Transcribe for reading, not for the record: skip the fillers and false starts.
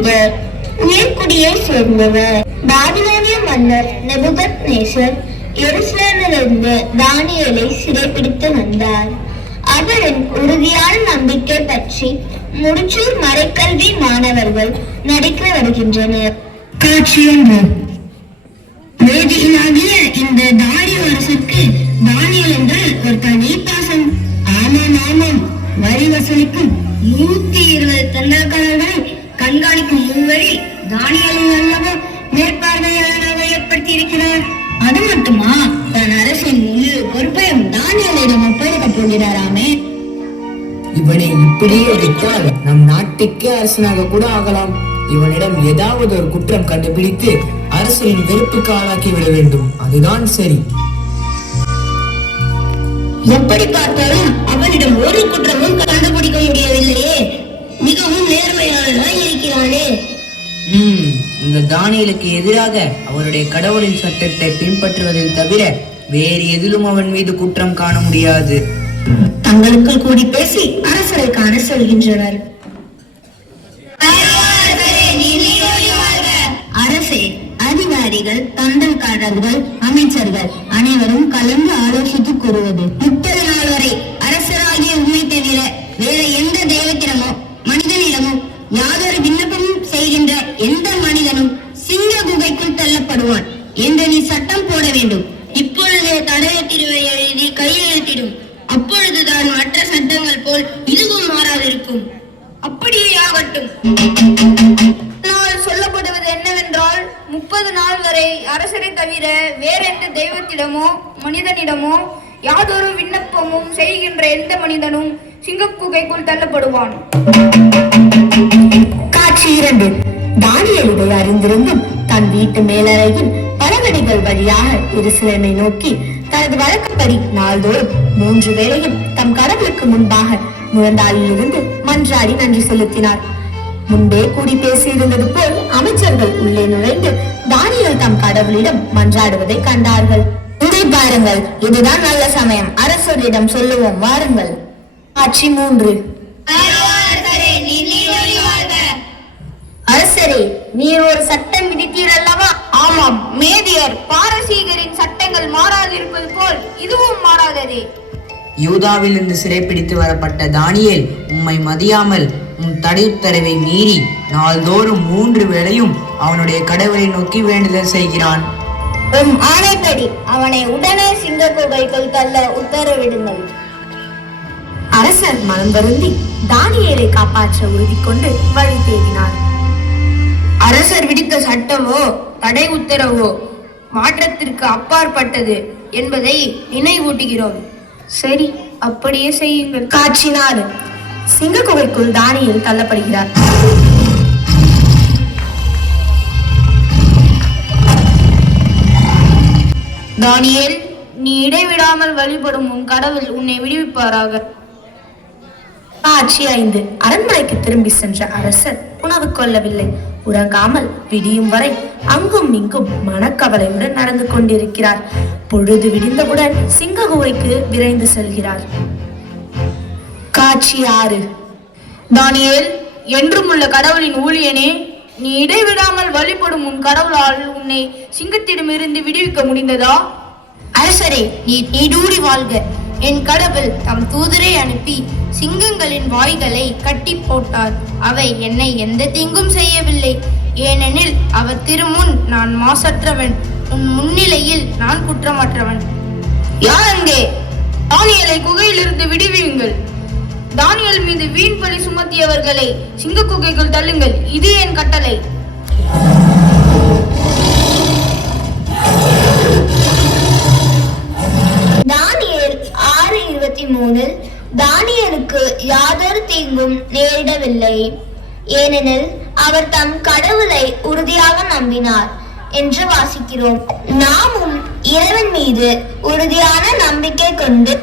மனிதர், உயர்குடியை சேர்ந்தவர். பாபிலோனிய மன்னர் நெபுகத்நேசர் எருசலேமிலிருந்து தானியேலை சிறைப்பிடித்து வந்தார். அவரின் உறுதியான நம்பிக்கை பற்றி முடிச்சூர் மறைக்கல்வி மாணவர்கள் நடிக்க வருகின்றனர். காட்சி 1. வேதியினாகிய இந்த தாரிய அரசுக்கு தானியேல் என்றால் ஒரு தனி பாசம். ஆமாம், வரி வசூலிக்கும் 120 தண்டல்காரர்களை கண்காணிக்கும் மூவரி தானியேலின் அல்லவா மேற்பார்வையாளராக ஏற்படுத்தி இருக்கிறார். அது மட்டுமா, தன் அரசின் முழு பொறுப்பையும் தானியேலிடம் ஒப்படைக்கப் போகிறாராமே. இவனை இப்படியே விட்டால் நம் நாட்டுக்கே அரசனாக கூட ஆகலாம். இவனிடம் ஏதாவது ஒரு குற்றம் கண்டுபிடித்து அரசரின் வெறுப்புக்கு ஆளாக்கி விட வேண்டும். அதுதான் சரி. எப்படி பார்த்தாலும் அவனிடம் ஒரு குற்றமும் கண்டுபிடிக்க முடியவில்லையே. மிகவும் நேர்மையாளராக இருக்கிறானே. இந்த தானியேலுக்கு எதிராக அவருடைய கடவுளின் சட்டத்தை பின்பற்றுவதில் தவிர வேறு எதிலும் அவன் மீது குற்றம் காண முடியாது. தங்களுக்குள் கூடி பேசி அரசரை காண செல்கின்றனர். அரசே, அதிகாரிகள், தண்டல்காரர்கள், அமைச்சர்கள் அனைவரும் கலந்து ஆலோசித்து கூறுவது 30 நாள் வரை அரசராகிய உண்மை தவிர வேற எந்த தெய்வத்திடமோ மனிதனிடமோ யாதொரு விண்ணப்பமும் செய்கின்ற எந்த மனிதனும் சிங்க குகைக்குள் தள்ளப்படுவான் என்று நீ சட்டம் போட வேண்டும். இப்பொழுதே தடய தீர்வை எழுதி கையெழுத்திடும். அப்பொழுதுதான் மற்ற சட்டங்கள் போல் இதுவும் மாறாதிருக்கும். அப்படியே ஆகட்டும். சொல்லப்படுவது என்னவென்றால் 30 நாள் வரை அரசரை தவிர வேற எந்த தெய்வத்திடமோ மனிதனிடமோ யாதொரு விண்ணப்பமும் செய்கின்ற எந்த மனிதனும் சிங்கக்குகைக்குள் தள்ளப்படுவான். காட்சி 2. தானியேல் இதை அறிந்திருந்தும் தன் வீட்டு மேலறையில் பலவடிகள் வழியாக எருசலேமை நோக்கி தனது வழக்கப்படி நாள்தோறும் 3 வேளையும் தம் கடவுளுக்கு முன்பாக முழந்தாளில் இருந்து மன்றாடி நன்றி செலுத்தினார். முன்பே கூடி பேசியிருந்தது போல் அமைச்சர்கள் உள்ளே நுழைந்து தானியேல் தம் கடவுளிடம் மன்றாடுவதை கண்டார்கள். இதை பாருங்கள், இதுதான் நல்ல சமயம். அரசரிடம் சொல்லுவோம், வாருங்கள். காட்சி 3. அரசரே, நீர் ஒரு சட்டம் விதித்தீர் அல்லவா? ஆமாம், மேதியர் பாரசீகரின் சட்டங்கள் மாறாதிருப்பது போல் இதுவும் மாறாததே. யூதாவில் இருந்து சிறைப்பிடித்து வரப்பட்ட தானியேல் உம்மை மதியாமல் உம் தடை உத்தரவை மீறி நாள்தோறும் 3 வேளையும் அவனுடைய கடவுளை நோக்கி வேண்டுதல் செய்கிறான். உம் ஆணைப்படி அவனை உடனே சிங்க குகைக்குள் தள்ள உத்தரவிடுங்கள். அரசர் மனம் வருந்தி தானியேலை காப்பாற்ற உறுதி கொண்டு வழி தேடினார். அரசர் விதித்த சட்டமோ தடை உத்தரவோ மாற்றத்திற்கு அப்பாற்பட்டது என்பதை நினைவூட்டுகிறோம். சரி, அப்படியே செய்யுங்கள். காட்சி 4. சிங்க குகைக்குள் தானியேல் தள்ளப்படுகிறார். தானியேல், நீ இடைவிடாமல் வழிபடும் உன் கடவுள் உன்னை விடுவிப்பாராக. காட்சி 5. அரண்மனைக்கு திரும்பி சென்ற அரசர் உணவு கொள்ளவில்லை. உறங்காமல் விடியும் வரை அங்கும் இங்கும் மனக்கவலையுடன் நடந்து கொண்டிருக்கிறார். பொழுது விடிந்தவுடன் சிங்க குகைக்கு விரைந்து செல்கிறார். காட்சி 6. தானியேல், என்றும் உள்ள கடவுளின் ஊழியனே, நீ இடைவிடாமல் வழிபடும் உன் கடவுளால் உன்னை சிங்கத்திடமிருந்து விடுவிக்க முடிந்ததா? அரசரே, நீ நீடூடி வாழ்க. என் கடவுள் தம் தூதரை அனுப்பி சிங்கங்களின் வாய்களை கட்டி போட்டார். அவை என்னை எந்த தீங்கும் செய்யவில்லை. ஏனெனில் அவர் திருமுன் நான் மாசற்றவன், உன் முன்னிலையில் நான் குற்றமற்றவன். யார் அங்கே? தானியேலை குகையிலிருந்து விடுவியுங்கள். தானியேல் மீது வீண் பழி சுமத்தியவர்களை சிங்க குகைக்குள் தள்ளுங்கள். இது என் கட்டளை. தானியேல் 6:23. தானியேலுக்கு யாதொரு தீங்கும் நேரிடவில்லை, ஏனெனில் அவர் தம் கடவுளை உறுதியாக நம்பினார் என்று வாசிக்கிறோம். நாமும் இறைவன் மீது உறுதியான நம்பிக்கை கொண்டு